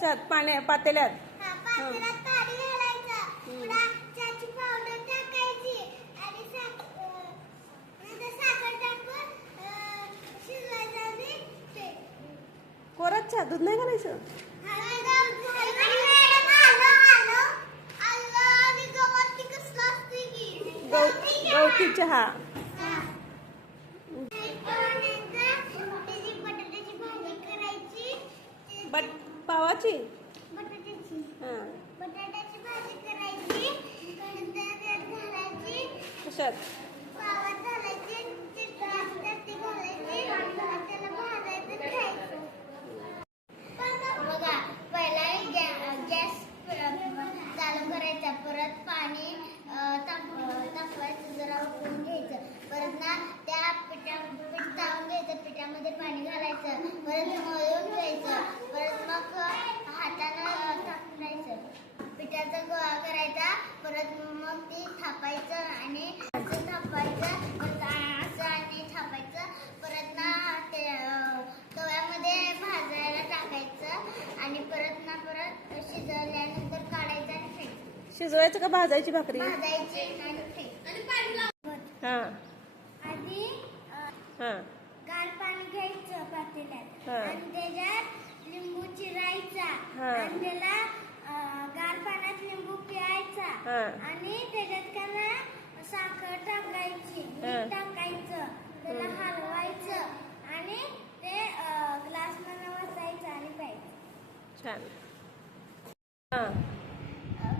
ह्याच्यात पाण्या पातेल्यात? चहा दूध नाही घालायचं? गवत चहा. बट पावाची? बटाट्याची. हां. बटाट्याची भाजी करायची कशात पावात घालायची चिटकी असतात ती घालायची आणि त्याला भाजायचं खायचं बघा पहिला गॅ- गॅस चालू करायचा परत पाणी अं, ताप तापवायचं जरा उकळून घ्यायचं परत ना त्या पिठा पीठ चाळून घ्यायचं पिठामध्ये पाणी घालायचं परत मळून घ्यायचं परत मग हातानं थापायचं पिठाचा गोळा करायचा परत मग ते थापायचं आणि असं थापायचं परत असं आणि थापायचं परत ना ते अं, तव्यामध्ये भाजायला टाकायचं आणि परत ना परत शिजवल्यानंतर काढायचं आणि खायचं शिजवायचं का भाजायची भाकरी? हां. हां. गार पाणी घ्यायचं पातेल्यात. आणि त्याच्यात लिंबू चिरायचा. आणि त्याला गार पाण्यात लिंबू पिळायचा हा. आणि त्याच्यात का ना साखर टाकायची हा. मीठ टाकायचं त्याला हलवायचं आणि ते ग्लासमध्ये वसायचं आणि प्यायचं छान हां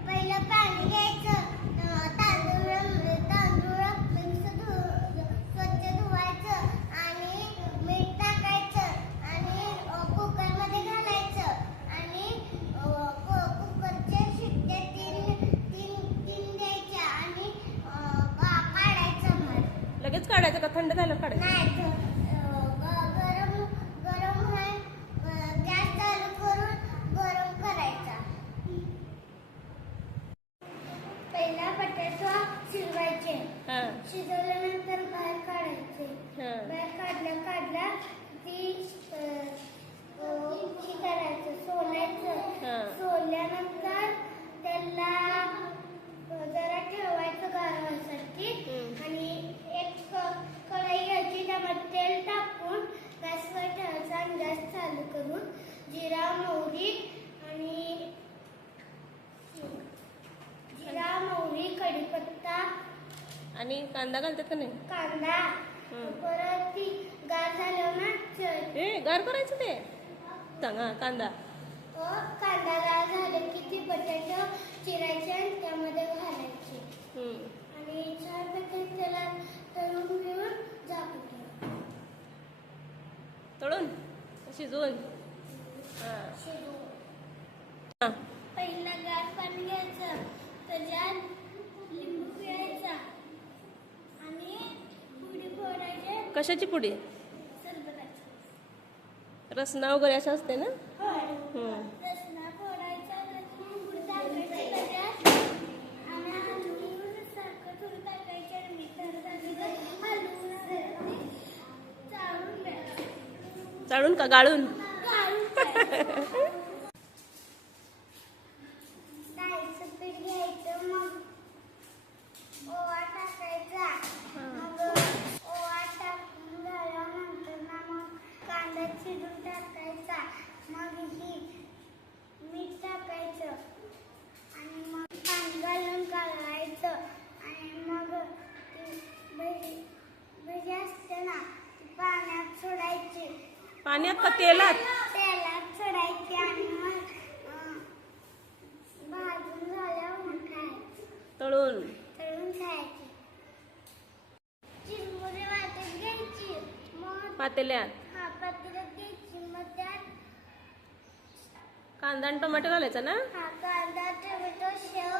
पहिलं पाणी घ्यायचं अं, तांदूळ तांदूळ मिक्स धु स्वच्छ धुवायचं आणि मीठ टाकायचं आणि अं, कुकरमध्ये घालायचं आणि अं, कु- कुकरच्या शिट्ट्या तीन तीन तीन द्यायच्या आणि अं, का- काढायचं मग लगेच काढायचं का? थंड झालं काढायचं? शिजवल्यानंतर बाहेर काढायचे. हां. बाहेर काढल्या काढल्या ती अं, अं, हे करायचं सोलायचं हां सोलल्यानंतर त्याला अं, जरा ठेवायचं गारवासाठी हम्म. आणि एक क- कढई घ्यायची त्यामध्ये तेल टाकून गॅसवर ठेवायचं आणि गॅस चालू करून जिरा मोहरी आणि जिरा मोहरी कढीपत्ता. आणि कांदा घालतात का नाही? कांदा. परत ती गार झाल्यावर ना च- ए गार करायचं ते? सांग कांदा. अ, कांदा गार झाले की ती बटाटे चिरायचे आणि त्यामध्ये घालायचे. हम्म. आणि छानपैकी त्याला तळून घेऊन झाकून ठेवायचं. तळून? शिजवून? पहिला गार पाणी घ्यायचं त्याच्यात लिंबू पिळायचा आणि पुडी फोडायचे. कशाची पुडी रसना वगैरे असं असते ना? होय. हम्म. रसना फोडायचा गुळ टाकायचं त्याच्यात. आणि हलवून साखर थोडी टाकायची आणि मीठ थोडं टाकायचं हलवून आणि चाळून द्यायचं चाळून का? गाळून? पाण्यात पाण्यात का तेलात सोडायची आणि मग अं, भाजून झाल्यावर खायची तळून तळून खायची चिरमुरे वाटत घ्यायची मग पातेल्यात. हा कांदा आणि टोमॅटो घालायचा ना? हा कांदा टोमॅटो शेव